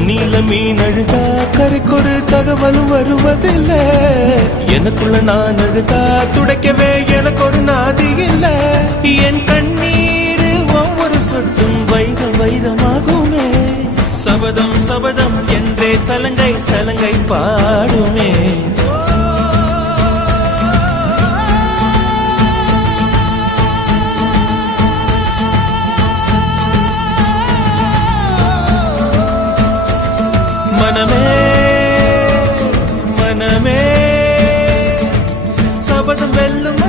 தண்ணியில மீன் அழுதா கரைக்கொரு தகவலும் வருவதில்ல. எனக்குள்ள நான் அழுதா துடைக்கவே எனக்கு ஒரு நாதி இல்ல. என் கண்ணீர் ஒவ்வொரு சொட்டும் வைர வைரமாகுமே. சபதம் சபதம் என்றே சலங்கை சலங்கை பாடுமே. மனமே மனமே சபதம் வெல்லும்